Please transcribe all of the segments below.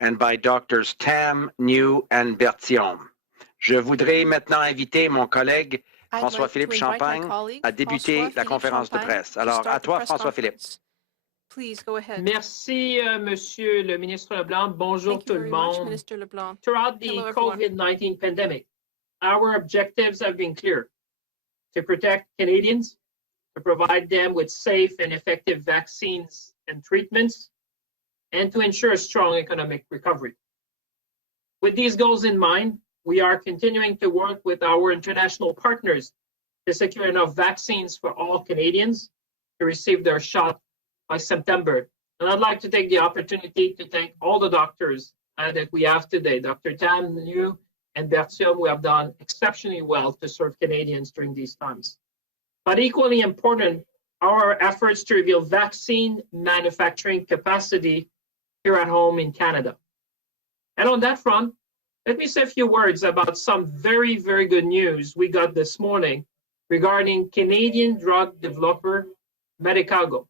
and by Doctors Tam, New, and Berthiaume. Je voudrais maintenant inviter mon collègue François-Philippe Champagne à débuter la conférence de presse. Alors, à toi, François-Philippe. Please go ahead. Merci, Monsieur le ministre Leblanc. Bonjour tout le monde. Throughout the COVID-19 pandemic, our objectives have been clear: to protect Canadians, to provide them with safe and effective vaccines and treatments, and to ensure a strong economic recovery. With these goals in mind, we are continuing to work with our international partners to secure enough vaccines for all Canadians to receive their shot by September. And I'd like to take the opportunity to thank all the doctors that we have today, Dr. Tam, New, and Berthiaume, who have done exceptionally well to serve Canadians during these times. But equally important are our efforts to reveal vaccine manufacturing capacity here at home in Canada. And on that front, let me say a few words about some very, very good news we got this morning regarding Canadian drug developer Medicago.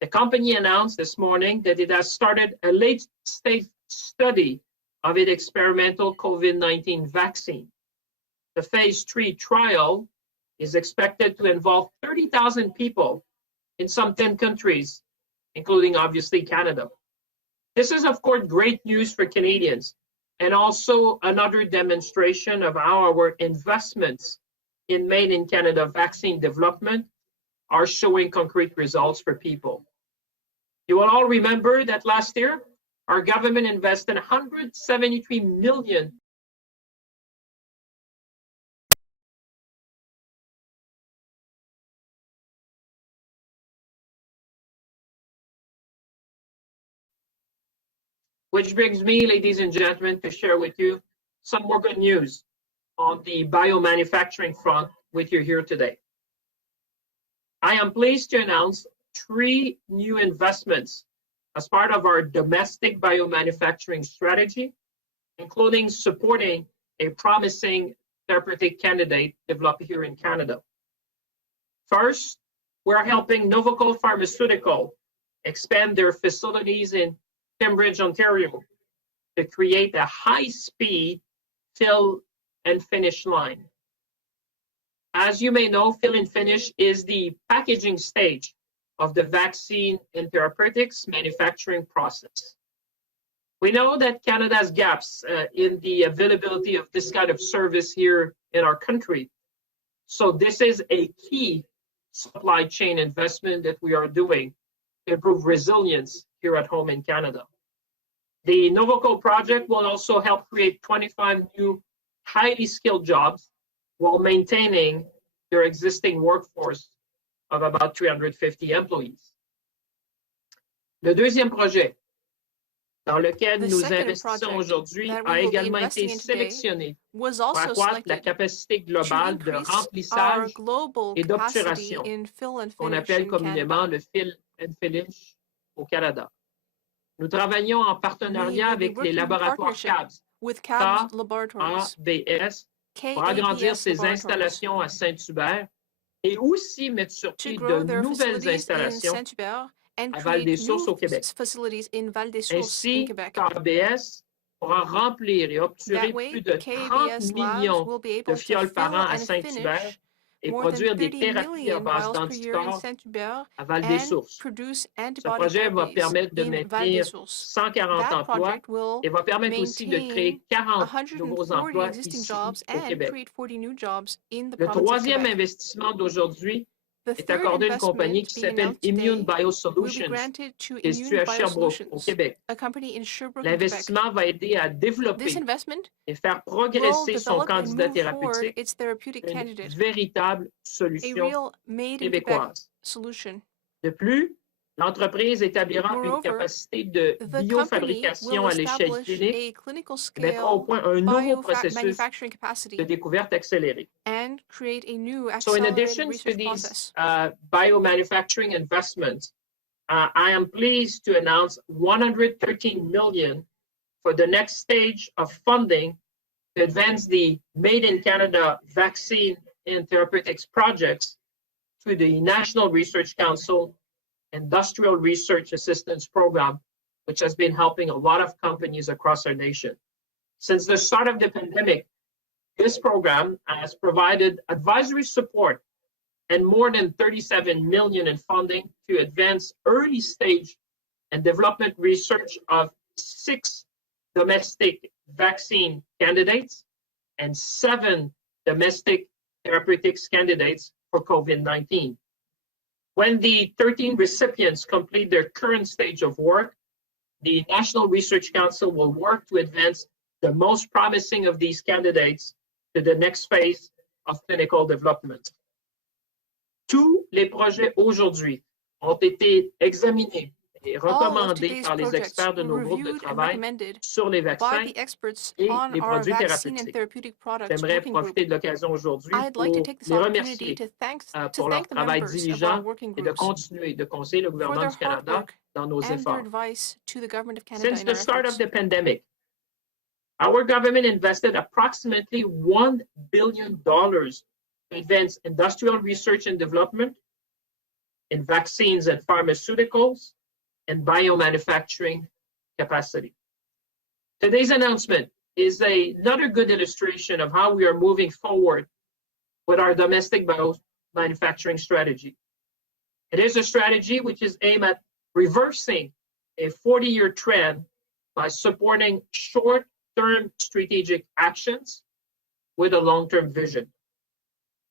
The company announced this morning that it has started a late-stage study of its experimental COVID-19 vaccine. The phase 3 trial is expected to involve 30,000 people in some 10 countries, including obviously Canada. This is, of course, great news for Canadians, and also another demonstration of how our investments in Made in Canada vaccine development are showing concrete results for people. You will all remember that last year, our government invested $173 million which brings me, ladies and gentlemen, to share with you some more good news on the biomanufacturing front with you here today. I am pleased to announce 3 new investments as part of our domestic biomanufacturing strategy, including supporting a promising therapeutic candidate developed here in Canada. First, we're helping Novacol Pharmaceutical expand their facilities in Cambridge, Ontario, to create a high-speed fill and finish line. As you may know, fill and finish is the packaging stage of the vaccine and therapeutics manufacturing process. We know that Canada has gaps in the availability of this kind of service here in our country. So this is a key supply chain investment that we are doing to improve resilience here at home in Canada. The Novacol project will also help create 25 new highly skilled jobs while maintaining their existing workforce of about 350 employees. Le deuxième projet dans lequel nous investissons aujourd'hui a également été sélectionné pour accroître la capacité globale de remplissage et d'obturation, qu'on appelle communément le fill and finish au Canada. Nous travaillons en partenariat avec les laboratoires CABS, KABS, pour agrandir ces installations à Saint-Hubert et aussi mettre sur pied de nouvelles installations à Val-des-Sources au Québec. Ainsi, KABS pourra remplir et obturer plus de 30 millions de fioles par an à Saint-Hubert et produire des thérapies à base d'anticorps à Val-des-Sources. Ce projet va permettre de maintenir 140 emplois et va permettre aussi de créer 40 nouveaux emplois ici au Québec. Le troisième investissement d'aujourd'hui est accordé à une compagnie qui s'appelle Immune Biosolutions, qui est située à Sherbrooke, au Québec. L'investissement va aider à développer et faire progresser son candidat thérapeutique vers une véritable solution québécoise. De plus, l'entreprise établira une capacité de biofabrication à l'échelle clinique et mettra au point un nouveau processus de découverte accélérée. So in addition to these biomanufacturing investments, I am pleased to announce $113 million for the next stage of funding to advance the Made in Canada vaccine and therapeutics projects through the National Research Council Industrial Research Assistance Program, which has been helping a lot of companies across our nation. Since the start of the pandemic, this program has provided advisory support and more than $37 million in funding to advance early stage and development research of 6 domestic vaccine candidates and 7 domestic therapeutics candidates for COVID-19. When the 13 recipients complete their current stage of work, the National Research Council will work to advance the most promising of these candidates to the next phase of clinical development. Tous les projets aujourd'hui ont été examinés et recommandés par les experts de nos groupes de travail sur les vaccins et les produits thérapeutiques. J'aimerais profiter de l'occasion aujourd'hui pour les remercier pour leur travail diligent et de continuer de conseiller le gouvernement du Canada dans nos efforts. Since the start of the pandemic, our government invested approximately $1 billion to advance industrial research and development in vaccines and pharmaceuticals and biomanufacturing capacity. Today's announcement is another good illustration of how we are moving forward with our domestic biomanufacturing strategy. It is a strategy which is aimed at reversing a 40-year trend by supporting short-term strategic actions with a long-term vision.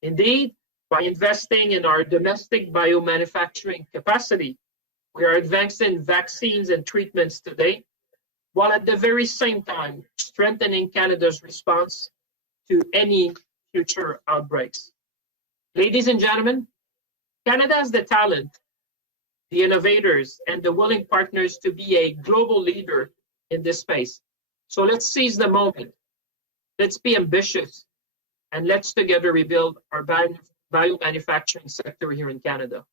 Indeed, by investing in our domestic biomanufacturing capacity, we are advancing vaccines and treatments today, while at the very same time strengthening Canada's response to any future outbreaks. Ladies and gentlemen, Canada has the talent, the innovators, and the willing partners to be a global leader in this space. So let's seize the moment. Let's be ambitious, and let's together rebuild our biomanufacturing sector here in Canada.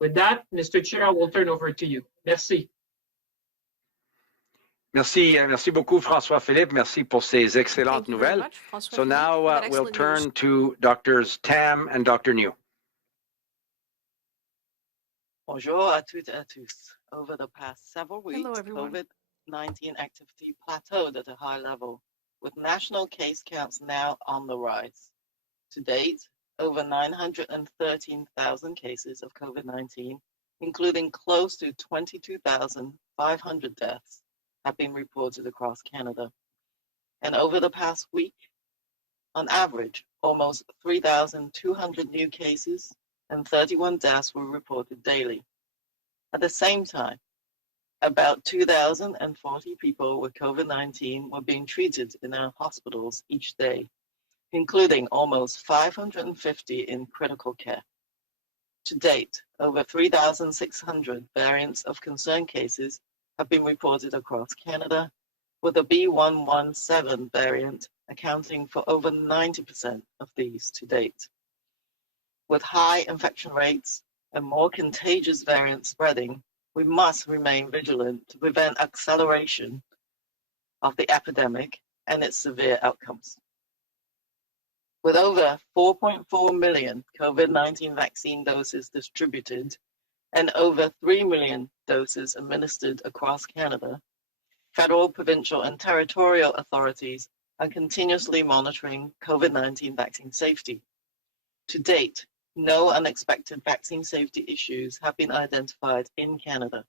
With that, Mr. Chair, I will turn over to you. Merci. Merci beaucoup, François-Philippe. Merci pour ces excellentes nouvelles. So now we'll turn to Drs. Tam and Dr. New. Bonjour à toutes et à tous. Over the past several weeks, COVID-19 activity plateaued at a high level, with national case counts now on the rise. To date, over 913,000 cases of COVID-19, including close to 22,500 deaths, have been reported across Canada. And over the past week, on average, almost 3,200 new cases and 31 deaths were reported daily. At the same time, about 2,040 people with COVID-19 were being treated in our hospitals each day, including almost 550 in critical care. To date, over 3,600 variants of concern cases have been reported across Canada, with the B.1.1.7 variant accounting for over 90% of these to date. With high infection rates and more contagious variants spreading, we must remain vigilant to prevent acceleration of the epidemic and its severe outcomes. With over 4.4 million COVID-19 vaccine doses distributed and over 3 million doses administered across Canada, federal, provincial, and territorial authorities are continuously monitoring COVID-19 vaccine safety. To date, no unexpected vaccine safety issues have been identified in Canada.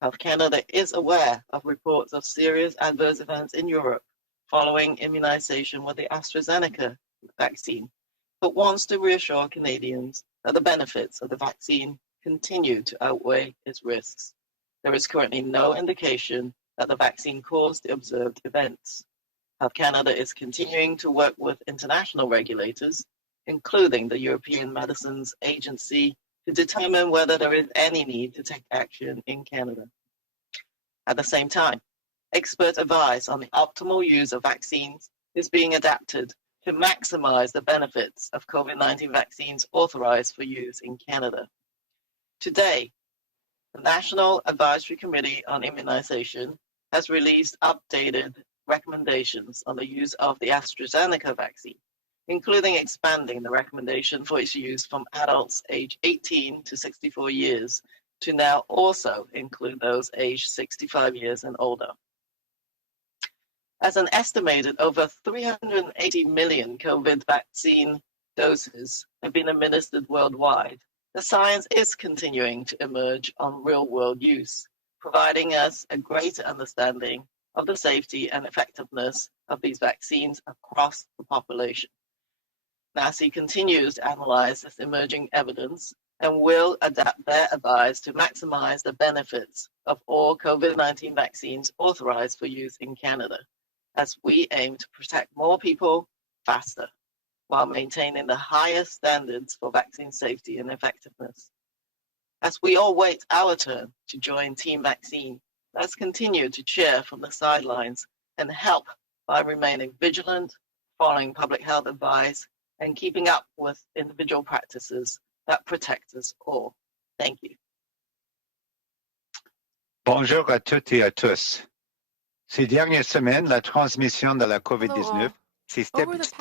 Health Canada is aware of reports of serious adverse events in Europe following immunization with the AstraZeneca vaccine, but wants to reassure Canadians that the benefits of the vaccine continue to outweigh its risks. There is currently no indication that the vaccine caused the observed events. Health Canada is continuing to work with international regulators, including the European Medicines Agency, to determine whether there is any need to take action in Canada. At the same time, expert advice on the optimal use of vaccines is being adapted to maximize the benefits of COVID-19 vaccines authorized for use in Canada. Today, the National Advisory Committee on Immunization has released updated recommendations on the use of the AstraZeneca vaccine, including expanding the recommendation for its use from adults aged 18 to 64 years to now also include those aged 65 years and older. As an estimated over 380 million COVID vaccine doses have been administered worldwide, the science is continuing to emerge on real-world use, providing us a greater understanding of the safety and effectiveness of these vaccines across the population. NACI continues to analyze this emerging evidence and will adapt their advice to maximize the benefits of all COVID-19 vaccines authorized for use in Canada, as we aim to protect more people faster, while maintaining the highest standards for vaccine safety and effectiveness. As we all wait our turn to join Team Vaccine, let's continue to cheer from the sidelines and help by remaining vigilant, following public health advice, and keeping up with individual practices that protect us all. Thank you. Bonjour à toutes et à tous. Ces dernières semaines, la transmission de la COVID-19 s'est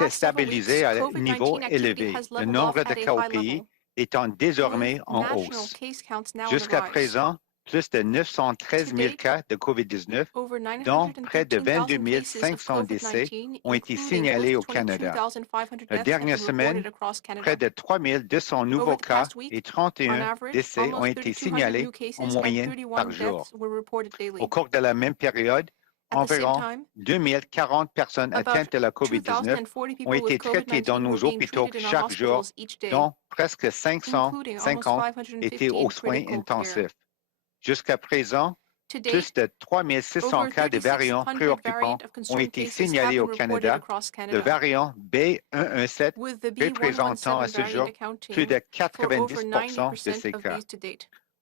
stabilisée à un niveau élevé, le nombre de cas au pays étant désormais en hausse. Jusqu'à présent, plus de 913 000 cas de COVID-19, dont près de 22 500 décès, ont été signalés au Canada. La dernière semaine, près de 3 200 nouveaux cas et 31 décès ont été signalés en moyenne par jour. Au cours de la même période, environ 2040 personnes atteintes de la COVID-19 ont été traitées dans nos hôpitaux chaque jour, dont presque 550 étaient aux soins intensifs. Jusqu'à présent, plus de 3 600 cas de variants préoccupants ont été signalés au Canada, le variant B117 représentant à ce jour plus de 90% de ces cas.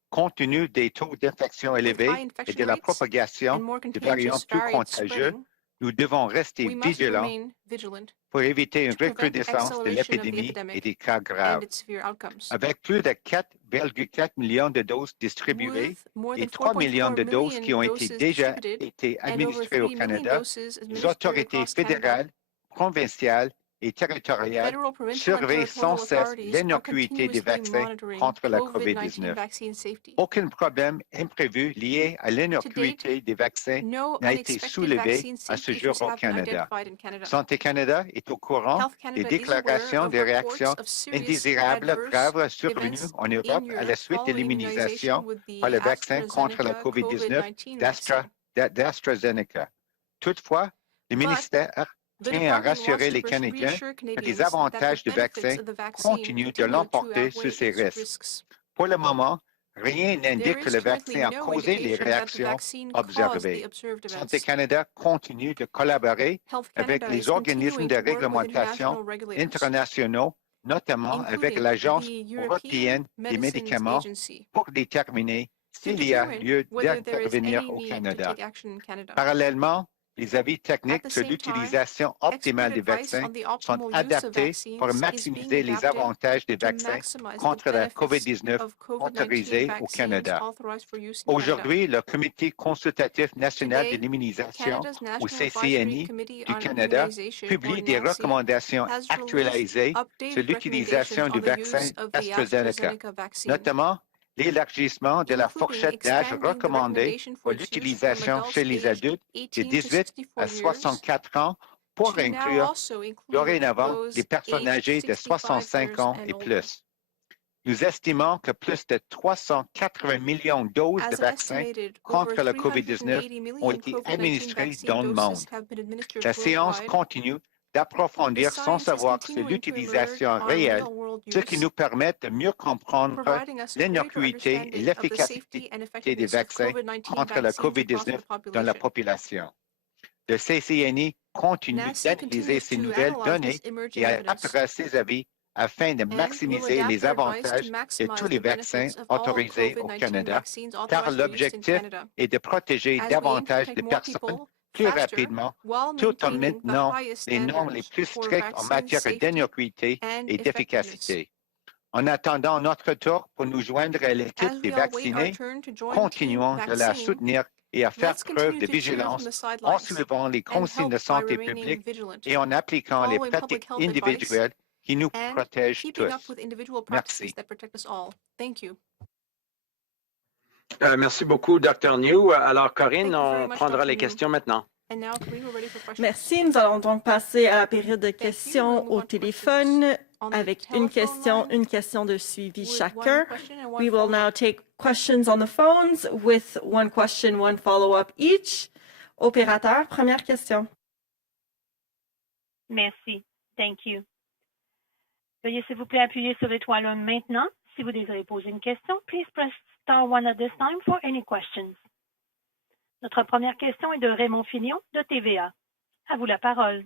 Compte tenu des taux d'infection élevés et de la propagation de variants plus contagieux, nous devons rester vigilants pour éviter une recrudescence de l'épidémie et des cas graves. Avec plus de 4,4 millions de doses distribuées et 3 millions de doses qui ont déjà été administrées au Canada, les autorités fédérales, provinciales et territoriales surveillent sans cesse l'innocuité des vaccins contre la COVID-19. Aucun problème imprévu lié à l'innocuité des vaccins n'a été soulevé à ce jour au Canada. Santé Canada est au courant des déclarations de réactions indésirables graves survenues en Europe à la suite de l'immunisation par le vaccin contre la COVID-19 d'AstraZeneca. Toutefois, le ministère tient à rassurer les Canadiens que les avantages du vaccin continuent de l'emporter sur ces risques. Pour le moment, rien n'indique que le vaccin a causé les réactions observées. Santé Canada continue de collaborer avec les organismes de réglementation internationaux, notamment avec l'Agence européenne des médicaments, pour déterminer s'il y a lieu d'intervenir au Canada. Parallèlement, les avis techniques sur l'utilisation optimale des vaccins sont adaptés pour maximiser les avantages des vaccins contre la COVID-19 autorisés au Canada. Aujourd'hui, le Comité consultatif national de l'immunisation, ou CCNI, du Canada publie des recommandations actualisées sur l'utilisation du vaccin AstraZeneca, notamment l'élargissement de la fourchette d'âge recommandée pour l'utilisation chez les adultes de 18 à 64 ans pour inclure dorénavant les personnes âgées de 65 ans et plus. Nous estimons que plus de 380 millions de doses de vaccins contre la COVID-19 ont été administrées dans le monde. La science continue d'approfondir son savoir sur l'utilisation réelle, ce qui nous permet de mieux comprendre l'innocuité et l'efficacité des vaccins contre la COVID-19 dans la population. Le CCNI continue d'analyser ces nouvelles données et adaptera ses avis afin de maximiser les avantages de tous les vaccins autorisés au Canada, car l'objectif est de protéger davantage de personnes plus rapidement, tout en maintenant les normes les plus strictes en matière d'innocuité et d'efficacité. En attendant notre tour pour nous joindre à l'équipe des vaccinés, continuons de la soutenir et à faire preuve de vigilance en suivant les consignes de santé publique et en appliquant les pratiques individuelles qui nous protègent tous. Merci. Merci beaucoup, Dr. New. Alors, Corinne, on prendra les questions maintenant. Merci. Nous allons donc passer à la période de questions au téléphone avec une question de suivi chacun. We will now take questions on the phones with one question, one follow-up each. Opérateur, première question. Merci. Thank you. Veuillez s'il vous plaît appuyer sur l'étoile 1 maintenant. Si vous désirez poser une question, please press star 1 at this time for any questions. Notre première question est de Raymond Fillon de TVA. À vous la parole.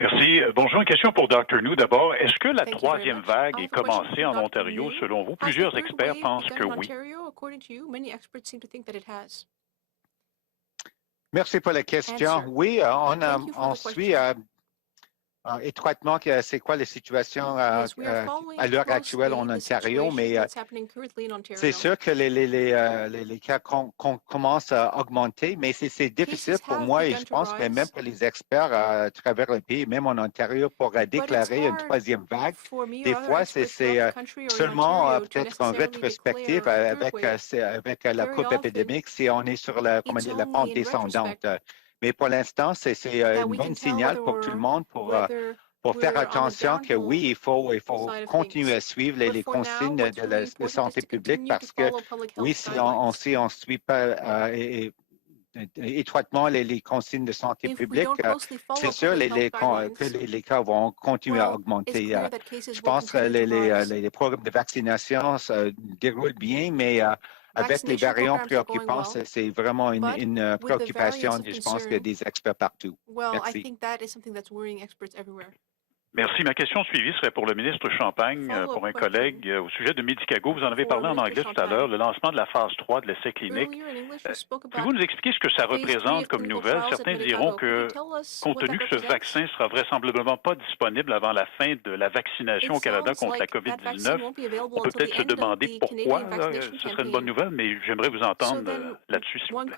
Merci. Bonjour, une question pour Dr. New d'abord. Est-ce que la troisième vague est commencée en Ontario selon vous? Plusieurs experts pensent que oui. Merci pour la question. Oui, on suit étroitement c'est quoi la situation à l'heure actuelle en Ontario, mais c'est sûr que les cas commencent à augmenter, mais c'est difficile pour moi et je pense que même pour les experts à travers le pays, même en Ontario, pour déclarer une troisième vague. Des fois, c'est seulement peut-être en rétrospective avec la coupe épidémique si on est sur la pente descendante. Mais pour l'instant, c'est un bon signal pour tout le monde pour faire attention que oui, il faut continuer à suivre les consignes de la santé publique parce que oui, si on ne suit pas étroitement les consignes de santé publique, c'est sûr que les cas vont continuer à augmenter. Je pense que les programmes de vaccination se déroulent bien, mais avec les variants préoccupants, c'est vraiment une préoccupation, je pense, qu'il y a des experts partout. Merci. Merci. Ma question suivie serait pour le ministre Champagne, pour un collègue, au sujet de Medicago. Vous en avez parlé en anglais tout à l'heure, le lancement de la phase 3 de l'essai clinique. Pouvez-vous nous expliquer ce que ça représente comme nouvelle? Certains diront que, compte tenu que ce vaccin sera vraisemblablement pas disponible avant la fin de la vaccination au Canada contre la COVID-19, on peut peut-être se demander pourquoi. Ce serait une bonne nouvelle, mais j'aimerais vous entendre là-dessus, s'il vous plaît.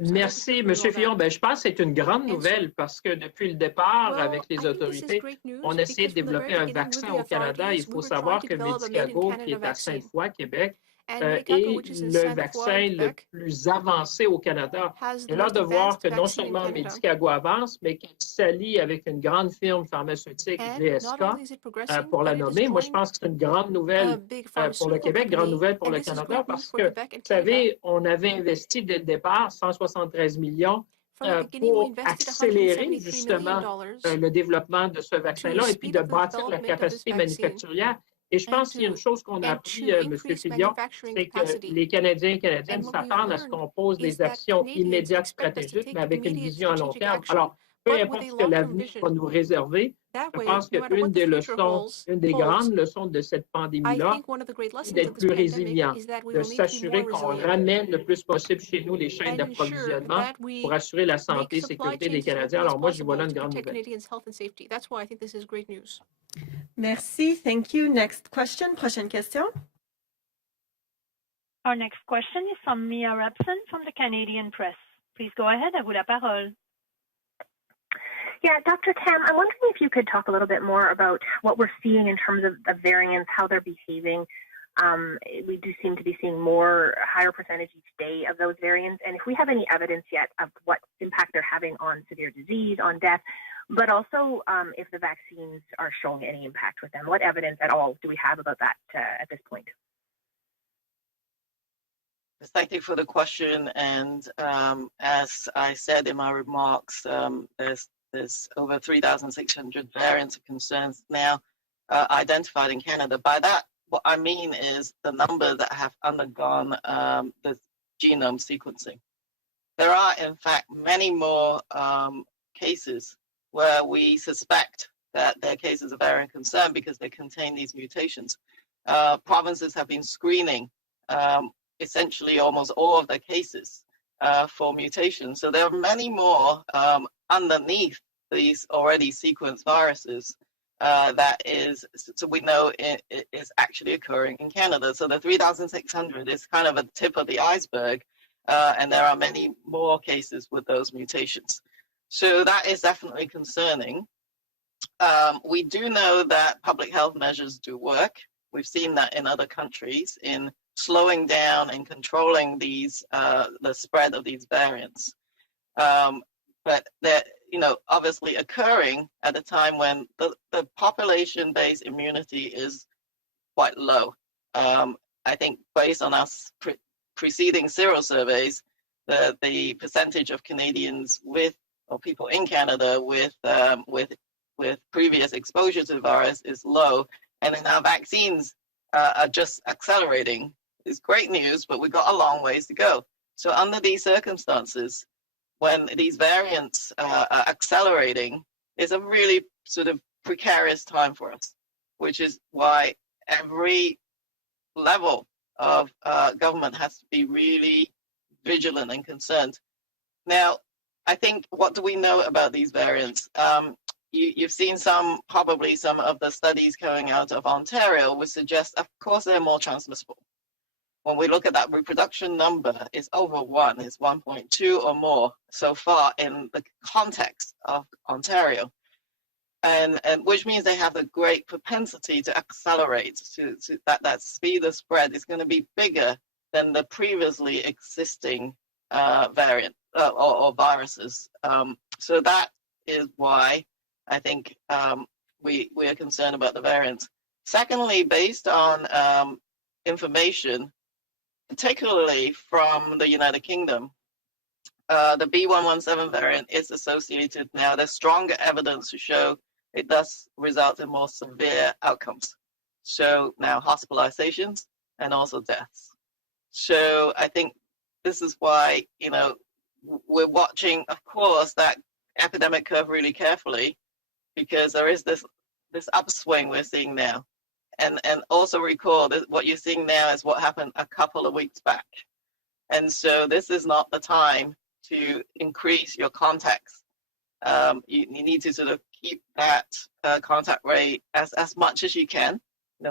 Merci, M. Fillon. Je pense que c'est une grande nouvelle parce que depuis le départ, avec les autorités, on a essayé de développer un vaccin au Canada. Il faut savoir que Medicago, qui est à Sainte-Foy, Québec, est le vaccin le plus avancé au Canada. Et là, de voir que non seulement Medicago avance, mais qu'il s'allie avec une grande firme pharmaceutique, EST, pour la nommer. Moi, je pense que c'est une grande nouvelle pour le Québec, grande nouvelle pour le Canada, parce que, vous savez, on avait investi dès le départ 173 millions pour accélérer justement le développement de ce vaccin-là et puis de bâtir la capacité manufacturière. Et je pense qu'il y a une chose qu'on a appris, M. Fillon, c'est que les Canadiens et Canadiennes s'attendent à ce qu'on pose des actions immédiates stratégiques, mais avec une vision à long terme. Alors, peu importe ce que l'avenir va nous réserver, je pense qu'une des grandes leçons de cette pandémie-là, c'est d'être plus résilient, de s'assurer qu'on ramène le plus possible chez nous les chaînes d'approvisionnement pour assurer la santé et la sécurité des Canadiens. Alors moi, j'y vois là une grande nouvelle. Merci. Thank you. Next question. Prochaine question. Our next question is from Mia Repson from the Canadian Press. Please go ahead. À vous la parole. Yeah, Dr. Tam, I'm wondering if you could talk a little bit more about what we're seeing in terms of the variants, how they're behaving. We do seem to be seeing higher percentage each day of those variants, and if we have any evidence yet of what impact they're having on severe disease, on death, but also if the vaccines are showing any impact with them. What evidence at all do we have about that at this point? Thank you for the question. And as I said in my remarks, there's over 3,600 variants of concerns now identified in Canada. By that, what I mean is the number that have undergone the genome sequencing. There are, in fact, many more cases where we suspect that they're cases of variant concern because they contain these mutations. Provinces have been screening essentially almost all of their cases for mutations. So there are many more underneath these already sequenced viruses so we know it is actually occurring in Canada. So the 3,600 is kind of a tip of the iceberg, and there are many more cases with those mutations. So that is definitely concerning. We do know that public health measures do work. We've seen that in other countries. In slowing down and controlling these the spread of these variants. But they're, obviously occurring at a time when the population-based immunity is quite low. I think based on our preceding serial surveys, the percentage of Canadians or people in Canada with previous exposure to the virus is low, and then our vaccines are just accelerating. It's great news, but we've got a long ways to go. So under these circumstances, when these variants are accelerating, it's a really sort of precarious time for us, which is why every level of government has to be really vigilant and concerned. Now, I think, what do we know about these variants? You've seen probably some of the studies coming out of Ontario, which suggest, of course, they're more transmissible. When we look at that reproduction number, it's over 1, it's 1.2 or more so far in the context of Ontario. And which means they have a great propensity to accelerate, to that speed of spread is going to be bigger than the previously existing variant or viruses. So that is why I think we are concerned about the variants. Secondly, based on information, particularly from the United Kingdom, the B117 variant is associated now. There's stronger evidence to show it does result in more severe outcomes. So now hospitalizations and also deaths. So I think this is why, we're watching, of course, that epidemic curve really carefully, because there is this upswing we're seeing now. And also recall that what you're seeing now is what happened a couple of weeks back. And so this is not the time to increase your contacts. You need to sort of keep that contact rate as much as you can.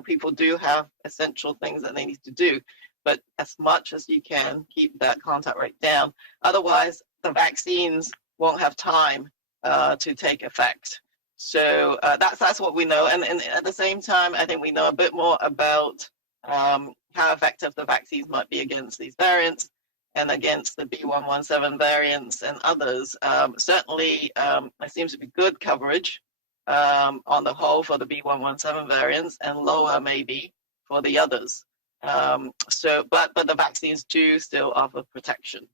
People do have essential things that they need to do, but as much as you can, keep that contact rate down. Otherwise, the vaccines won't have time to take effect. So that's what we know. And at the same time, I think we know a bit more about how effective the vaccines might be against these variants and against the B117 variants and others. Certainly, there seems to be good coverage on the whole for the B117 variants, and lower maybe for the others. But the vaccines do still offer protection.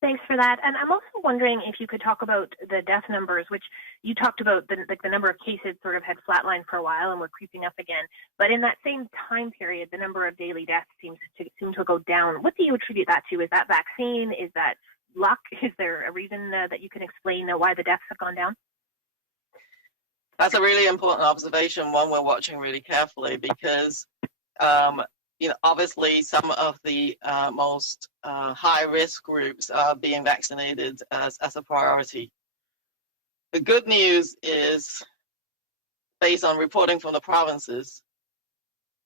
Thanks for that. And I'm also wondering if you could talk about the death numbers, which you talked about the number of cases sort of had flatlined for a while and were creeping up again. But in that same time period, the number of daily deaths seems to go down. What do you attribute that to? Is that vaccine? Is that luck? Is there a reason that you can explain why the deaths have gone down? That's a really important observation, one we're watching really carefully, because obviously some of the most high-risk groups are being vaccinated as a priority. The good news is, based on reporting from the provinces,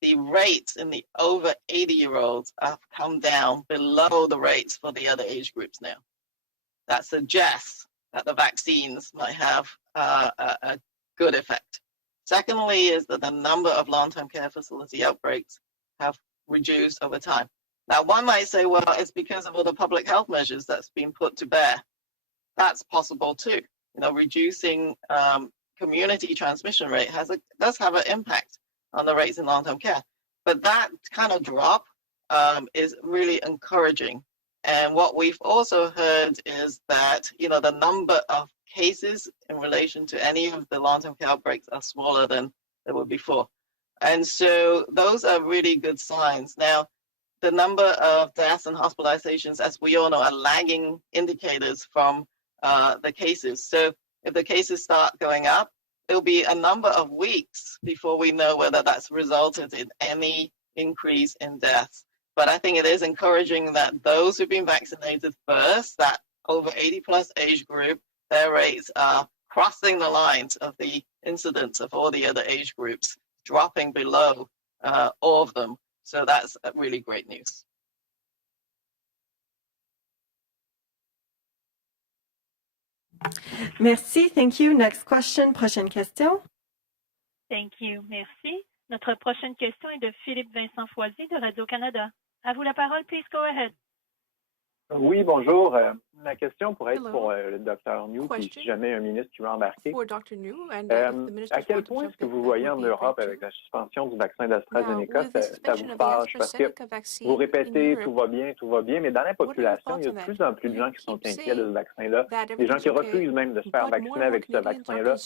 the rates in the over 80-year-olds have come down below the rates for the other age groups now. That suggests that the vaccines might have a good effect. Secondly is that the number of long-term care facility outbreaks have reduced over time. Now, one might say, well, it's because of all the public health measures that's been put to bear. That's possible too. Reducing community transmission rate does have an impact on the rates in long-term care. But that kind of drop is really encouraging. And what we've also heard is that, the number of cases in relation to any of the long-term care outbreaks are smaller than they were before. And so those are really good signs. Now, the number of deaths and hospitalizations, as we all know, are lagging indicators from the cases. So if the cases start going up, it'll be a number of weeks before we know whether that's resulted in any increase in deaths. But I think it is encouraging that those who've been vaccinated first, that over 80-plus age group, their rates are crossing the lines of the incidence of all the other age groups, dropping below all of them. So that's really great news. Merci, thank you. Next question, prochaine question. Thank you. Merci. Notre prochaine question est de Philippe Vincent Foisy de Radio-Canada. À vous la parole, please go ahead. Oui, bonjour. Ma question pourrait être pour le Dr. New, puis si jamais un ministre qui veut embarquer. À quel point est-ce que vous voyez en Europe avec la suspension du vaccin d'AstraZeneca, ça vous fâche? Parce que vous répétez tout va bien, mais dans la population, il y a de plus en plus de gens qui sont inquiets de ce vaccin-là, des gens qui refusent même de se faire vacciner avec ce vaccin-là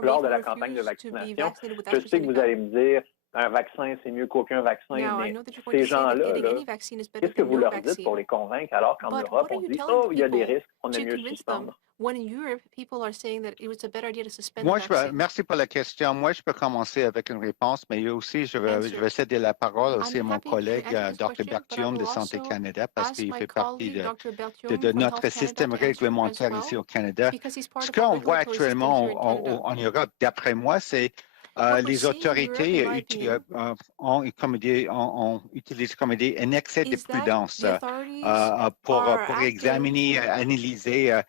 lors de la campagne de vaccination. Je sais que vous allez me dire, un vaccin, c'est mieux qu'aucun vaccin, mais ces gens-là, qu'est-ce que vous leur dites pour les convaincre alors qu'en Europe, on dit « Oh, il y a des risques, on est mieux suspendre ». Merci pour la question. Moi, je peux commencer avec une réponse, mais aussi, je vais céder la parole aussi à mon collègue, Dr. Berthiaume de Santé Canada, parce qu'il fait partie de notre système réglementaire ici au Canada. Ce qu'on voit actuellement en Europe, d'après moi, c'est les autorités ont utilisé un excès de prudence pour examiner, analyser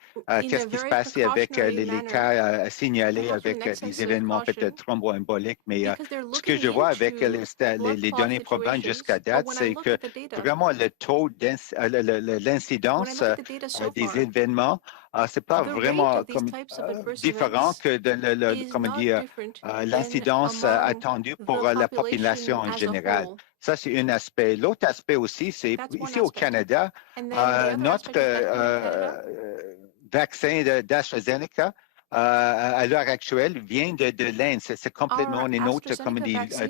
qu'est-ce qui se passait avec les cas signalés avec des événements peut-être thromboemboliques. Mais ce que je vois avec les données probantes jusqu'à date, c'est que vraiment le taux l'incidence des événements, c'est pas vraiment différent que de l'incidence attendue pour la population en général. Ça, c'est un aspect. L'autre aspect aussi, c'est ici au Canada, notre vaccin d'AstraZeneca, à l'heure actuelle, vient de l'Inde. C'est complètement une autre,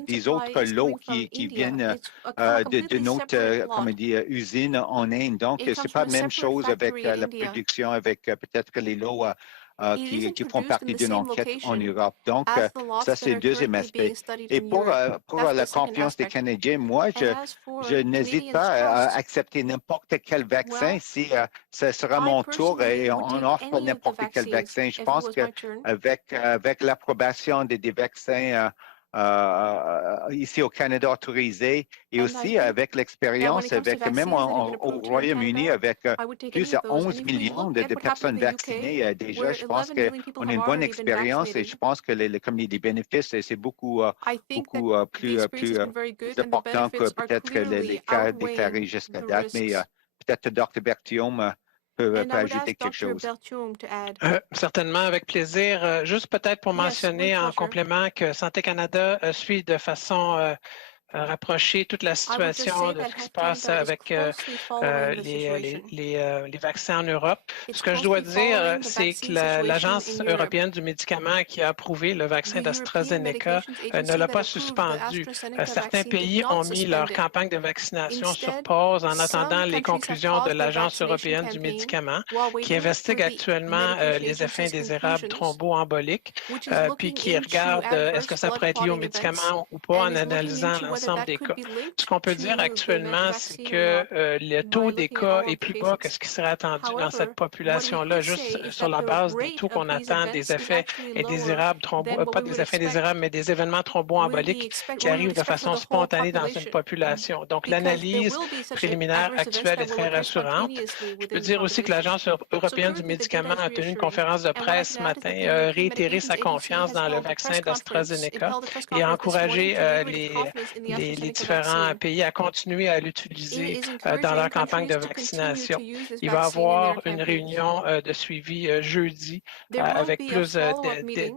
des autres lots qui viennent de notre, usine en Inde. Donc, c'est pas la même chose avec la production, avec peut-être les lots qui font partie d'une enquête en Europe. Donc, ça, c'est le deuxième aspect. Et pour la confiance des Canadiens, moi, je n'hésite pas à accepter n'importe quel vaccin si ce sera mon tour et on offre n'importe quel vaccin. Je pense qu'avec l'approbation des vaccins ici au Canada autorisés et aussi avec l'expérience, même au Royaume-Uni, avec plus de 11 millions de personnes vaccinées déjà, je pense qu'on a une bonne expérience et je pense que les bénéfices, c'est beaucoup plus important que peut-être les cas déclarés jusqu'à date. Mais peut-être Dr. Berthiaume peut ajouter quelque chose. Certainement, avec plaisir. Juste peut-être pour mentionner en complément que Santé Canada suit de façon rapprocher toute la situation de ce qui se passe avec les vaccins en Europe. Ce que je dois dire, c'est que l'Agence européenne du médicament qui a approuvé le vaccin d'AstraZeneca ne l'a pas suspendu. Certains pays ont mis leur campagne de vaccination sur pause en attendant les conclusions de l'Agence européenne du médicament qui investigue actuellement les effets indésirables thromboemboliques puis qui regarde est-ce que ça pourrait être lié aux médicaments ou pas en analysant des cas. Ce qu'on peut dire actuellement, c'est que le taux des cas est plus bas que ce qui serait attendu dans cette population-là, juste sur la base des taux qu'on attend des effets indésirables, pas des effets indésirables, mais des événements thromboemboliques qui arrivent de façon spontanée dans une population. Donc, l'analyse préliminaire actuelle est très rassurante. Je peux dire aussi que l'Agence européenne du médicament a tenu une conférence de presse ce matin, réitéré sa confiance dans le vaccin d'AstraZeneca et a encouragé les différents pays à continuer à l'utiliser dans leur campagne de vaccination. Il va y avoir une réunion de suivi jeudi avec plus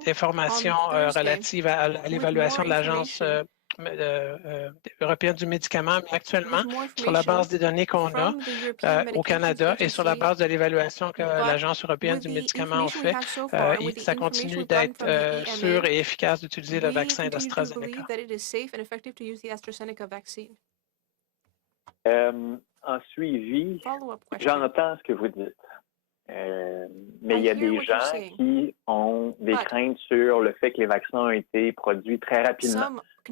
d'informations relatives à l'évaluation de l'Agence européenne du médicament, mais actuellement, sur la base des données qu'on a au Canada et sur la base de l'évaluation que l'Agence européenne du médicament a fait, ça continue d'être sûr et efficace d'utiliser le vaccin d'AstraZeneca. En suivi, j'entends ce que vous dites. Mais il y a des gens qui ont des craintes sur le fait que les vaccins ont été produits très rapidement,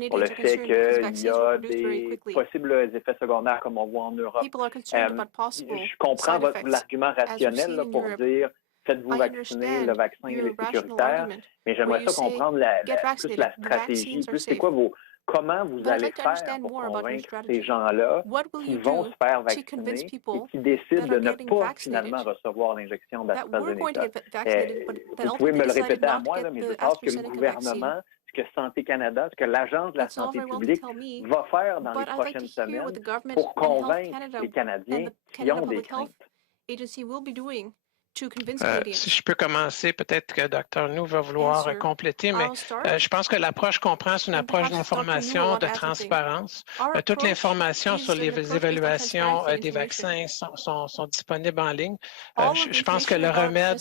pour le fait qu'il y a des possibles effets secondaires comme on voit en Europe. Je comprends l'argument rationnel là, pour dire faites-vous vacciner, le vaccin est sécuritaire, mais j'aimerais ça comprendre plus la stratégie, plus c'est quoi comment vous allez faire pour convaincre ces gens-là qui vont se faire vacciner et qui décident de ne pas finalement recevoir l'injection d'AstraZeneca. Vous pouvez me le répéter à moi, là, mais je pense que le gouvernement, ce que Santé Canada, ce que l'Agence de la santé publique va faire dans les prochaines semaines pour convaincre les Canadiens qui ont des craintes. Si je peux commencer, peut-être que Dr. Nou va vouloir compléter, mais je pense que l'approche qu'on prend, c'est une approche d'information, de transparence. Toute l'information sur les évaluations des vaccins sont disponibles en ligne. Je pense que le remède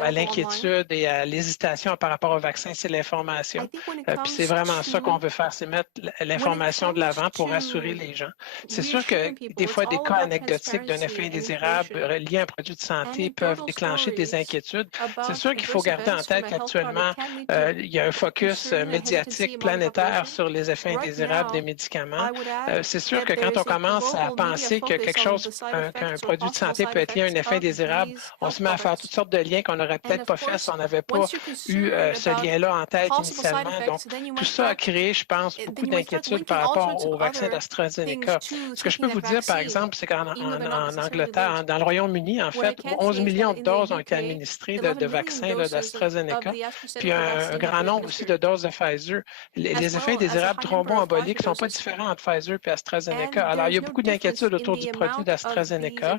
à l'inquiétude et à l'hésitation par rapport au vaccin, c'est l'information. Puis c'est vraiment ça qu'on veut faire, c'est mettre l'information de l'avant pour rassurer les gens. C'est sûr que des fois, des cas anecdotiques d'un effet indésirable lié à un produit de santé peuvent déclencher des inquiétudes. C'est sûr qu'il faut garder en tête qu'actuellement, il y a un focus médiatique planétaire sur les effets indésirables des médicaments. C'est sûr que quand on commence à penser que quelque chose, qu'un produit de santé peut être lié à un effet indésirable, on se met à faire toutes sortes de liens qu'on n'aurait peut-être pas fait si on n'avait pas eu ce lien-là en tête initialement. Donc, tout ça a créé, je pense, beaucoup d'inquiétudes par rapport au vaccin d'AstraZeneca. Ce que je peux vous dire, par exemple, c'est qu'en Angleterre, dans le Royaume-Uni, en fait, 11 millions de doses ont été administrées de vaccins d'AstraZeneca, puis un grand nombre aussi de doses de Pfizer. Les effets indésirables thromboemboliques ne sont pas différents entre Pfizer et AstraZeneca. Alors, il y a beaucoup d'inquiétudes autour du produit d'AstraZeneca.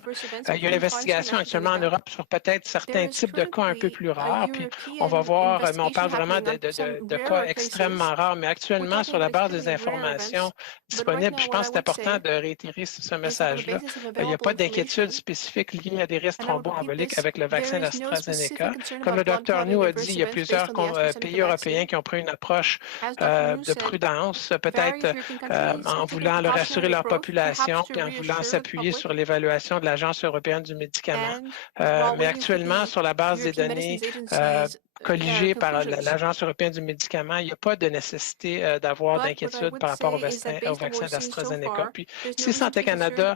Il y a une investigation actuellement en Europe sur peut-être certains types de cas un peu plus rares, puis on va voir, mais on parle vraiment de cas extrêmement rares, mais actuellement, sur la base des informations disponibles, je pense que c'est important de réitérer ce message-là. Il n'y a pas d'inquiétude spécifique liée à des risques thromboemboliques avec le vaccin d'AstraZeneca. Comme le Dr. Nou a dit, il y a plusieurs pays européens qui ont pris une approche de prudence, peut-être en voulant rassurer leur population et en voulant s'appuyer sur l'évaluation de l'Agence européenne du médicament. Mais actuellement, sur la base des données colligées par l'Agence européenne du médicament, il n'y a pas de nécessité d'avoir d'inquiétude par rapport au vaccin d'AstraZeneca. Puis, si Santé Canada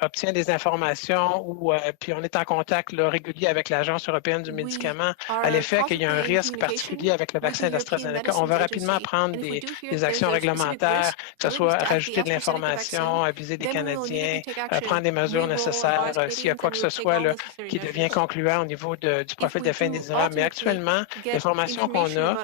obtient des informations ou puis on est en contact régulier avec l'Agence européenne du médicament à l'effet qu'il y a un risque particulier avec le vaccin d'AstraZeneca, on va rapidement prendre des actions réglementaires, que ce soit rajouter de l'information, aviser les Canadiens, prendre des mesures nécessaires s'il y a quoi que ce soit qui devient concluant au niveau du profil d'effet indésirable. Mais actuellement, l'information qu'on a,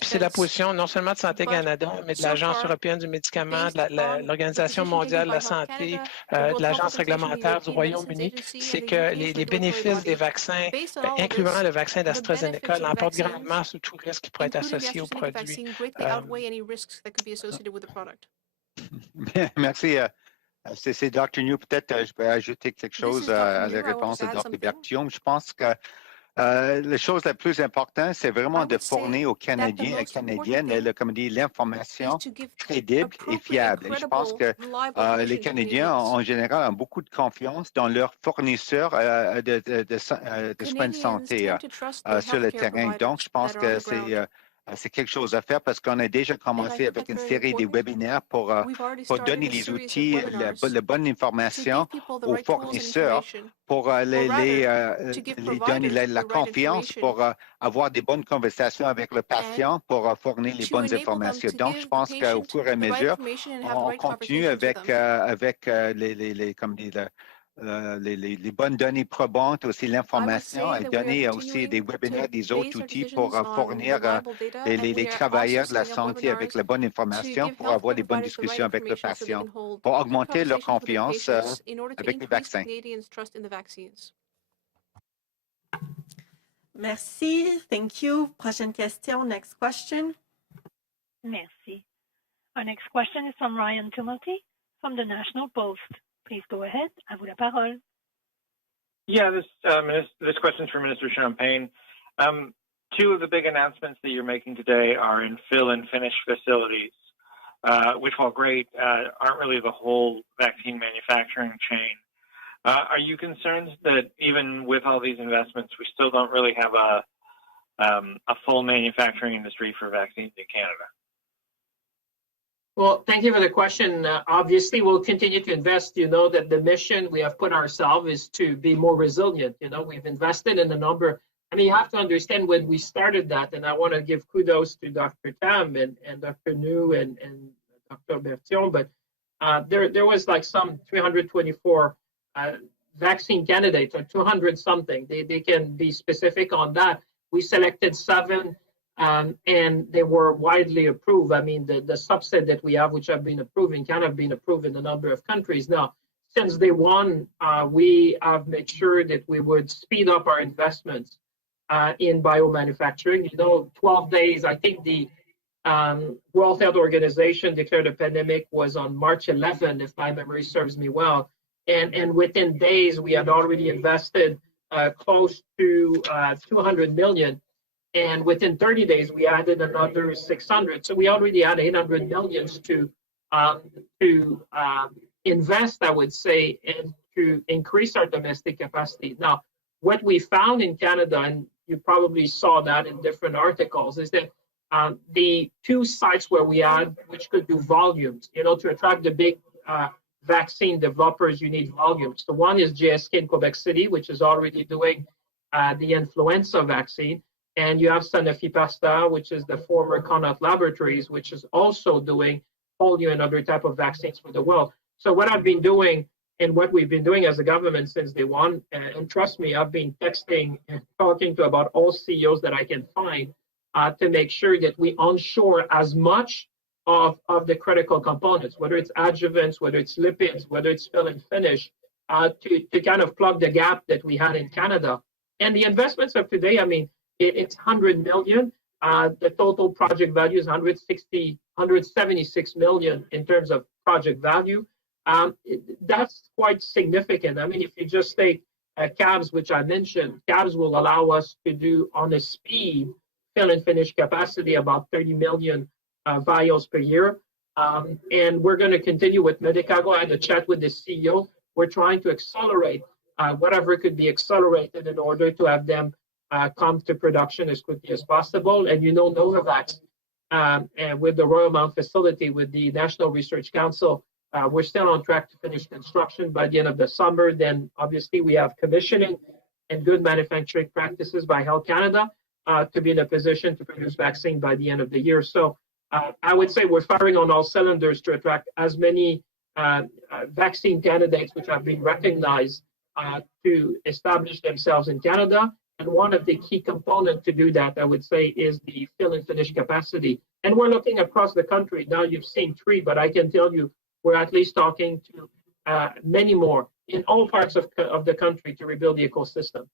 puis c'est la position non seulement de Santé Canada, mais de l'Agence européenne du médicament, de l'Organisation mondiale de la santé, de l'Agence réglementaire du Royaume-Uni, c'est que les bénéfices des vaccins, incluant le vaccin d'AstraZeneca, l'emportent grandement sur tout risque qui pourrait être associé au produit. Bien, merci. C'est Dr. New. Peut-être je peux ajouter quelque chose à la réponse de Dr. Berthiaume. Je pense que la chose la plus importante, c'est vraiment de fournir aux Canadiens et Canadiennes, comme dit, l'information crédible et fiable. Et je pense que les Canadiens, en général, ont beaucoup de confiance dans leurs fournisseurs de soins de santé sur le terrain. Donc, je pense que c'est quelque chose à faire parce qu'on a déjà commencé avec une série de webinaires pour donner les outils, la bonne information aux fournisseurs pour les donner la confiance pour avoir des bonnes conversations avec le patient pour fournir les bonnes informations. Donc, je pense qu'au fur et à mesure, on continue avec les bonnes données probantes, aussi l'information, et donner aussi des webinaires, des autres outils pour fournir les travailleurs de la santé avec la bonne information pour avoir des bonnes discussions avec le patient, pour augmenter leur confiance avec les vaccins. Merci. Thank you. Prochaine question. Next question. Merci. Our next question is from Ryan Tumulty from the National Post. Please go ahead. À vous la parole. Yeah, this question is for Minister Champagne. Two of the big announcements that you're making today are in fill and finish facilities, which, while great, aren't really the whole vaccine manufacturing chain. Are you concerned that even with all these investments, we still don't really have a full manufacturing industry for vaccines in Canada? Well, thank you for the question. Obviously, we'll continue to invest. You know that the mission we have put ourselves is to be more resilient. You know, we've invested in a number. I mean, you have to understand when we started that, and I want to give kudos to Dr. Tam and Dr. New and Dr. Berthiaume, but there was like some 324 vaccine candidates, or 200 something. They can be specific on that. We selected 7 and they were widely approved. I mean, the subset that we have, which have been approved in Canada, have been approved in a number of countries. Now, since day one, we have made sure that we would speed up our investments in biomanufacturing. 12 days, I think the World Health Organization declared a pandemic was on March 11, if my memory serves me well. And within days, we had already invested close to 200 million. And within 30 days, we added another 600. So we already had 800 millions to invest, I would say, and to increase our domestic capacity. Now, what we found in Canada, and you probably saw that in different articles, is that the two sites where we had, which could do volumes, to attract the big vaccine developers, you need volumes. The one is GSK in Quebec City, which is already doing the influenza vaccine. And you have Sanofi Pasteur, which is the former Connaught Laboratories, which is also doing polio and other type of vaccines for the world. So what I've been doing and what we've been doing as a government since day one, and trust me, I've been texting and talking to about all CEOs that I can find to make sure that we onshore as much of the critical components, whether it's adjuvants, whether it's lipids, whether it's fill and finish, to kind of plug the gap that we had in Canada. And the investments of today, I mean, it's 100 million. The total project value is 176 million in terms of project value. That's quite significant. I mean, if you just take CABS, which I mentioned, CABS will allow us to do on a speed fill and finish capacity about 30 million vials per year. And we're going to continue with Medicago. I had a chat with the CEO. We're trying to accelerate whatever could be accelerated in order to have them come to production as quickly as possible. And Novavax, with the Royal Mount facility, with the National Research Council, we're still on track to finish construction by the end of the summer. Then obviously we have commissioning and good manufacturing practices by Health Canada to be in a position to produce vaccine by the end of the year. So I would say we're firing on all cylinders to attract as many vaccine candidates which have been recognized to establish themselves in Canada. And one of the key components to do that, I would say, is the fill and finish capacity. And we're looking across the country. Now you've seen 3, but I can tell you we're at least talking to many more in all parts of the country to rebuild the ecosystem.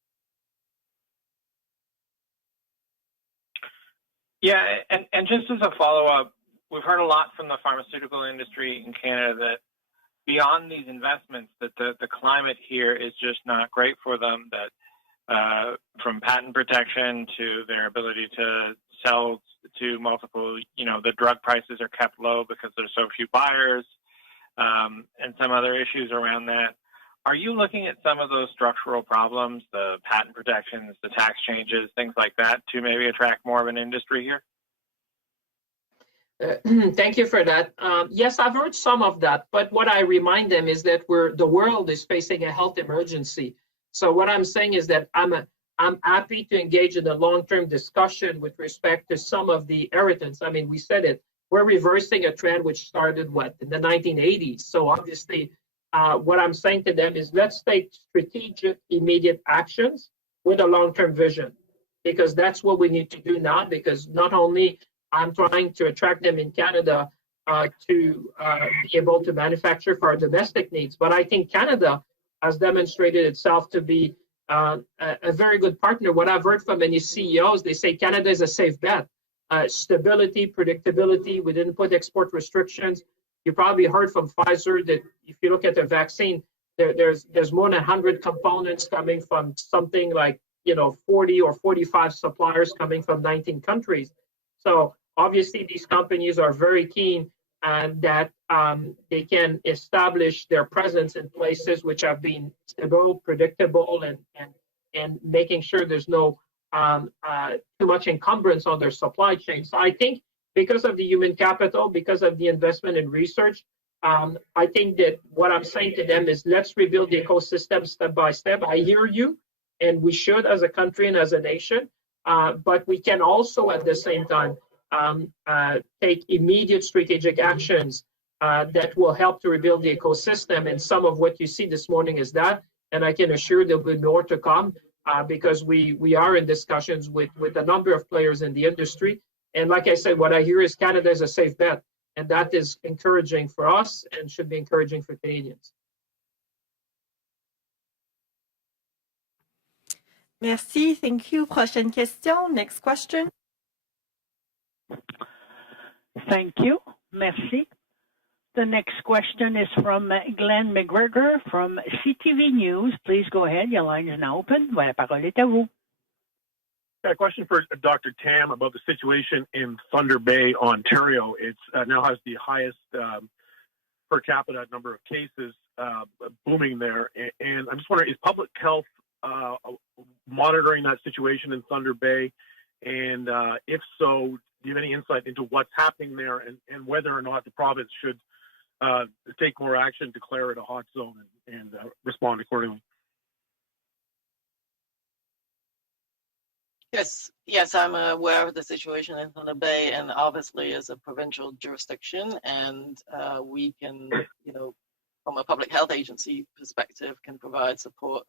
Yeah, and just as a follow-up, we've heard a lot from the pharmaceutical industry in Canada that beyond these investments, that the climate here is just not great for them, that from patent protection to their ability to sell to multiple, the drug prices are kept low because there's so few buyers, and some other issues around that. Are you looking at some of those structural problems, the patent protections, the tax changes, things like that, to maybe attract more of an industry here? Thank you for that. Yes, I've heard some of that, but what I remind them is that the world is facing a health emergency. So what I'm saying is that I'm happy to engage in a long-term discussion with respect to some of the irritants. I mean, we said it. We're reversing a trend which started, in the 1980s. So obviously, what I'm saying to them is let's take strategic, immediate actions with a long-term vision, because that's what we need to do now, because not only I'm trying to attract them in Canada to be able to manufacture for our domestic needs, but I think Canada has demonstrated itself to be a very good partner. What I've heard from many CEOs, they say Canada is a safe bet. Stability, predictability, we didn't put export restrictions. You probably heard from Pfizer that if you look at the vaccine, there's more than 100 components coming from something like 40 or 45 suppliers coming from 19 countries. So obviously these companies are very keen and that they can establish their presence in places which have been stable, predictable, and making sure there's no too much encumbrance on their supply chain. So I think because of the human capital, because of the investment in research, I think that what I'm saying to them is let's rebuild the ecosystem step by step. I hear you, and we should as a country and as a nation, but we can also at the same time take immediate strategic actions that will help to rebuild the ecosystem. And some of what you see this morning is that, and I can assure there'll be more to come. because we are in discussions with a number of players in the industry. And like I said, what I hear is Canada is a safe bet, and that is encouraging for us and should be encouraging for Canadians. Merci, thank you. Prochaine question. Next question. Thank you. Merci. The next question is from Glenn McGregor from CTV News. Please go ahead. Your line is now open. La parole est à vous. A question for Dr. Tam about the situation in Thunder Bay, Ontario. It now has the highest per capita number of cases booming there. And I'm just wondering, is public health monitoring that situation in Thunder Bay? And if so, do you have any insight into what's happening there and whether or not the province should take more action, declare it a hot zone, and respond accordingly? Yes, I'm aware of the situation in Thunder Bay, and obviously as a provincial jurisdiction, and we can, from a public health agency perspective, can provide support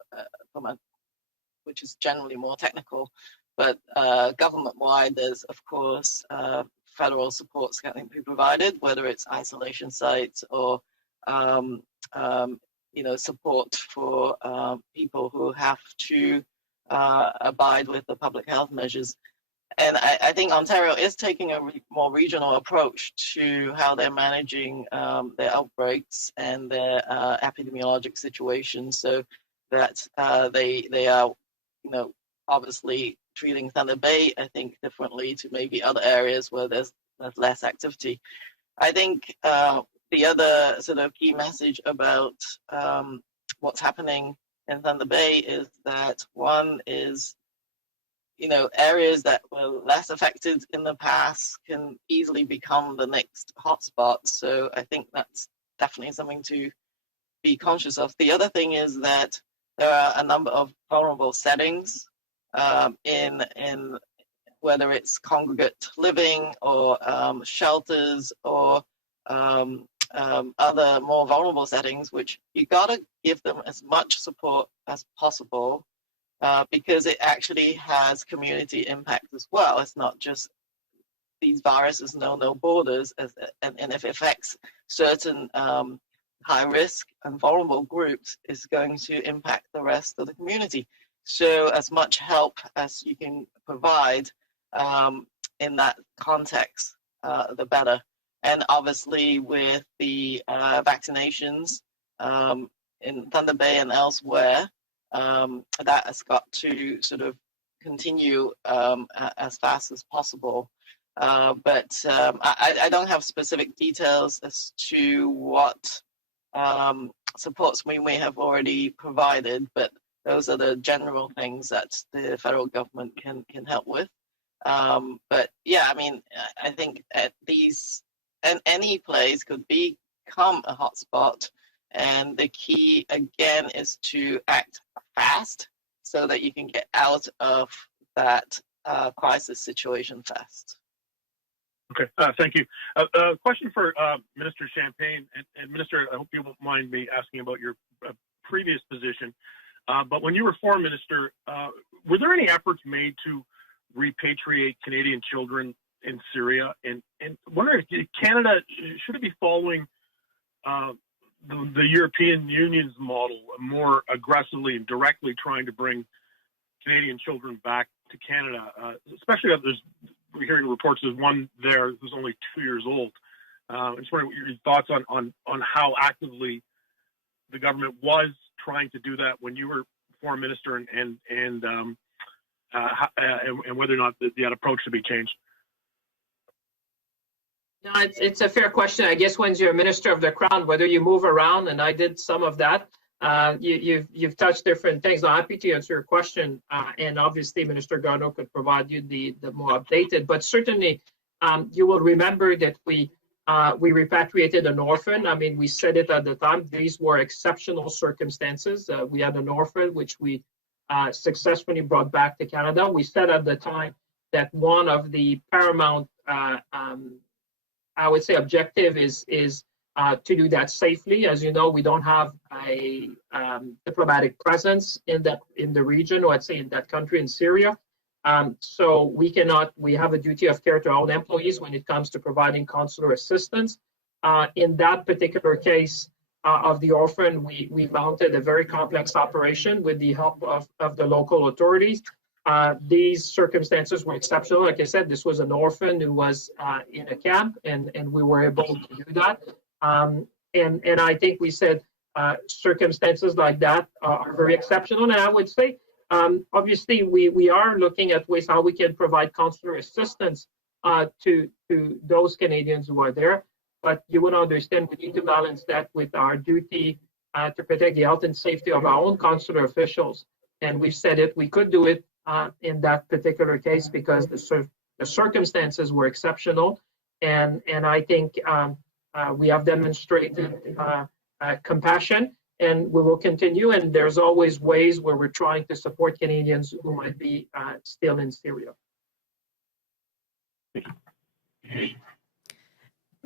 which is generally more technical, but government-wide, there's of course federal supports that can be provided, whether it's isolation sites or support for people who have to abide with the public health measures. And I think Ontario is taking a more regional approach to how they're managing their outbreaks and their epidemiologic situations, so that they are, obviously treating Thunder Bay, I think, differently to maybe other areas where there's less activity. I think the other sort of key message about what's happening in Thunder Bay is that one is, areas that were less affected in the past can easily become the next hotspot. So I think that's definitely something to be conscious of. The other thing is that there are a number of vulnerable settings in whether it's congregate living or shelters or other more vulnerable settings, which you got to give them as much support as possible because it actually has community impact as well. It's not just these viruses know no borders, and if it affects certain high risk and vulnerable groups, is going to impact the rest of the community. So as much help as you can provide in that context, the better. And obviously with the vaccinations in Thunder Bay and elsewhere, that has got to sort of continue as fast as possible. But I don't have specific details as to what supports we may have already provided, but those are the general things that the federal government can help with. But yeah, I mean, I think at these, and any place could become a hotspot. And the key, again, is to act fast so that you can get out of that crisis situation fast. Okay, thank you. Question for Minister Champagne. And Minister, I hope you won't mind me asking about your previous position. But when you were foreign minister, were there any efforts made to repatriate Canadian children in Syria? And wonder if Canada, should it be following the European Union's model more aggressively and directly trying to bring Canadian children back to Canada, especially if we're hearing reports there's one there who's only 2 years old. I just wondering what your thoughts on how actively the government was trying to do that when you were foreign minister, and whether or not that approach should be changed. No, it's a fair question. I guess when you're a minister of the Crown, whether you move around, and I did some of that, you've touched different things. I'm happy to answer your question, and obviously Minister Garneau could provide you the more updated. But certainly, you will remember that we repatriated an orphan. I mean, we said it at the time. These were exceptional circumstances. We had an orphan which we successfully brought back to Canada. We said at the time that one of the paramount I would say objective is to do that safely. As you know, we don't have a diplomatic presence in the region, or I'd say in that country, in Syria. So we have a duty of care to our own employees when it comes to providing consular assistance. In that particular case of the orphan, we mounted a very complex operation with the help of the local authorities. These circumstances were exceptional. Like I said, this was an orphan who was in a camp, and we were able to do that. And I think we said circumstances like that are very exceptional. And I would say, obviously, we are looking at ways how we can provide consular assistance to those Canadians who are there. But you would understand we need to balance that with our duty to protect the health and safety of our own consular officials. And we've said it, we could do it in that particular case because the circumstances were exceptional. And I think we have demonstrated compassion, and we will continue. And there's always ways where we're trying to support Canadians who might be still in Syria.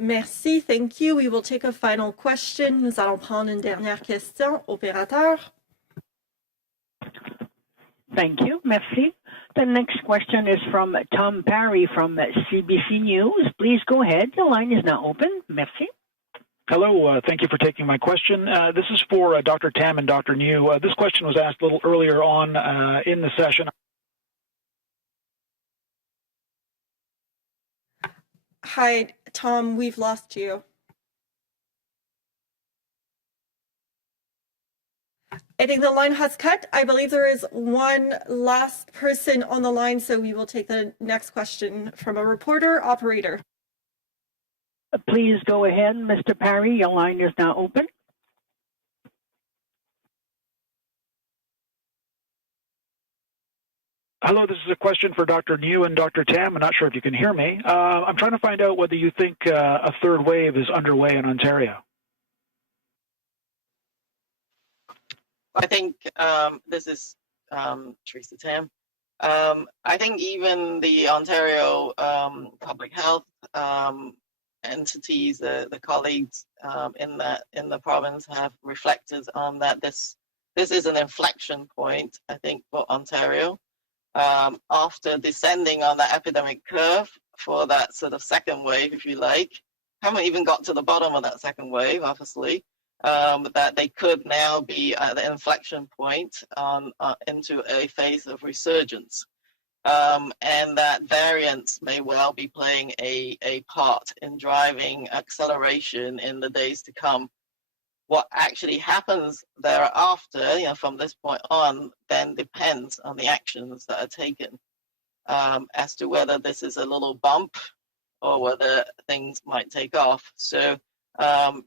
Merci, thank you. We will take a final question. Nous allons prendre une dernière question. Opérateur. Thank you. Merci. The next question is from Tom Parry from CBC News. Please go ahead. Your line is now open. Merci. Hello. Thank you for taking my question. This is for Dr. Tam and Dr. New. This question was asked a little earlier on in the session. Hi, Tom, we've lost you. I think the line has cut. I believe there is one last person on the line, so we will take the next question from a reporter. Operator. Please go ahead, Mr. Parry. Your line is now open. Hello, this is a question for Dr. New and Dr. Tam. I'm not sure if you can hear me. I'm trying to find out whether you think a third wave is underway in Ontario. I think this is Teresa Tam. I think even the Ontario public health entities, the colleagues in the province have reflected on that. This is an inflection point, I think, for Ontario. After descending on the epidemic curve for that sort of second wave, if you like, haven't even got to the bottom of that second wave, obviously, that they could now be at the inflection point into a phase of resurgence. And that variants may well be playing a part in driving acceleration in the days to come. What actually happens thereafter, from this point on, then depends on the actions that are taken as to whether this is a little bump or whether things might take off. So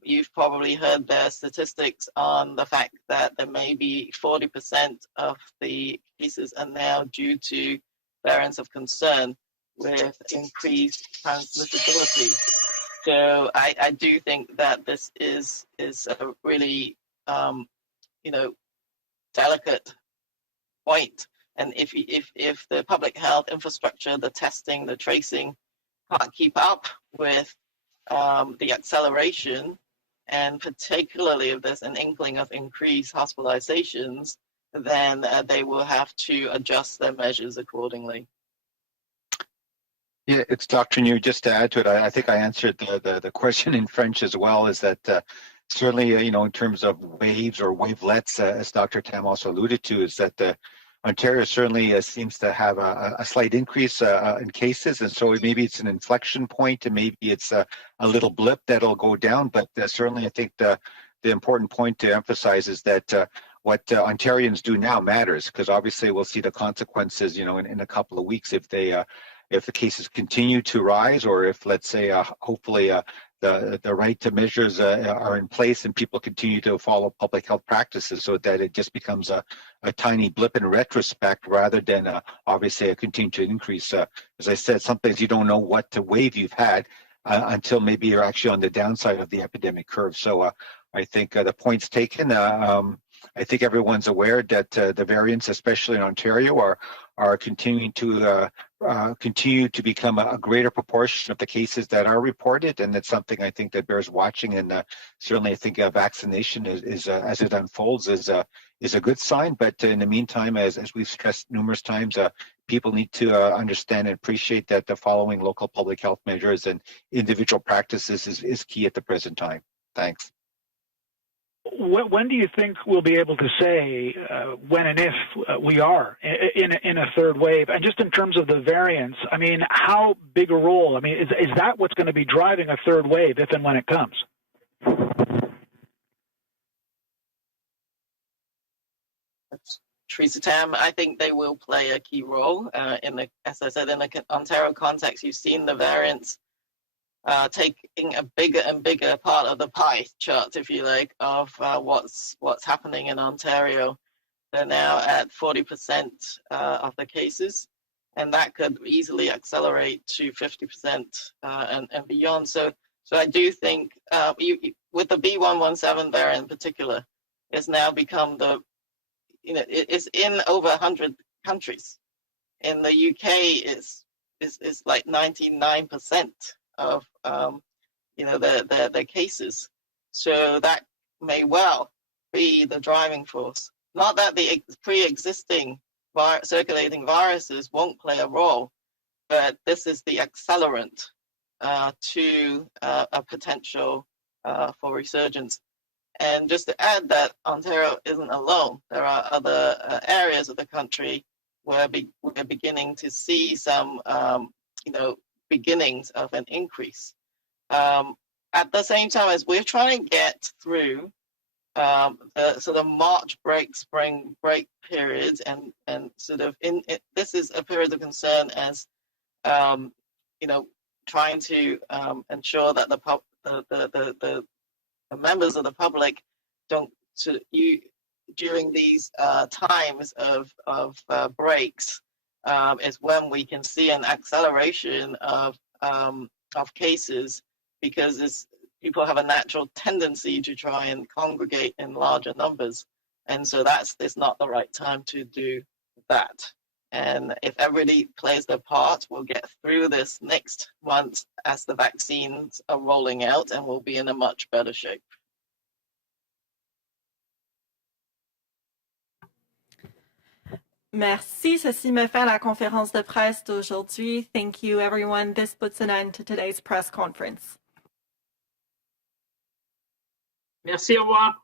you've probably heard their statistics on the fact that there may be 40% of the cases are now due to variants of concern with increased transmissibility. So I do think that this is a really, delicate point. And if the public health infrastructure, the testing, the tracing can't keep up with the acceleration, and particularly if there's an inkling of increased hospitalizations, then they will have to adjust their measures accordingly. Yeah, it's Dr. New. Just to add to it, I think I answered the question in French as well, is that certainly, in terms of waves or wavelets, as Dr. Tam also alluded to, is that Ontario certainly seems to have a slight increase in cases. And so maybe it's an inflection point and maybe it's a little blip that'll go down. But certainly I think the important point to emphasize is that what Ontarians do now matters, because obviously we'll see the consequences, in a couple of weeks if the cases continue to rise, or if, let's say, hopefully the right measures are in place and people continue to follow public health practices, so that it just becomes a tiny blip in retrospect rather than obviously a continued increase. As I said, sometimes you don't know what wave you've had until maybe you're actually on the downside of the epidemic curve. So I think the point's taken. I think everyone's aware that the variants, especially in Ontario, are continuing to continue to become a greater proportion of the cases that are reported, and it's something I think that bears watching. And certainly, I think vaccination is as it unfolds is a good sign. But in the meantime, as we've stressed numerous times, people need to understand and appreciate that the following local public health measures and individual practices is key at the present time. Thanks. When do you think we'll be able to say when and if we are in a third wave? And just in terms of the variants, I mean, how big a role? I mean, is that what's going to be driving a third wave if and when it comes? Teresa Tam, I think they will play a key role as I said, in the Ontario context. You've seen the variants taking a bigger and bigger part of the pie chart, if you like, of what's happening in Ontario. They're now at 40% of the cases, and that could easily accelerate to 50% and beyond. So I do think with the B117 variant in particular, it's now become it's in over 100 countries. In the UK, it's like 99%. Of the cases, so that may well be the driving force. Not that the pre-existing circulating viruses won't play a role, but this is the accelerant to a potential for resurgence. And just to add that Ontario isn't alone. There are other areas of the country where we're beginning to see some, beginnings of an increase. At the same time as we're trying to get through the sort of March break, spring break periods, and sort of this is a period of concern as trying to ensure that the members of the public don't during these times of breaks. Is when we can see an acceleration of cases, because people have a natural tendency to try and congregate in larger numbers, and so it's not the right time to do that. And if everybody plays their part, we'll get through this next month as the vaccines are rolling out, and we'll be in a much better shape. Merci. Ceci me fait la conférence de presse d'aujourd'hui. Thank you, everyone. This puts an end to today's press conference. Merci, au revoir.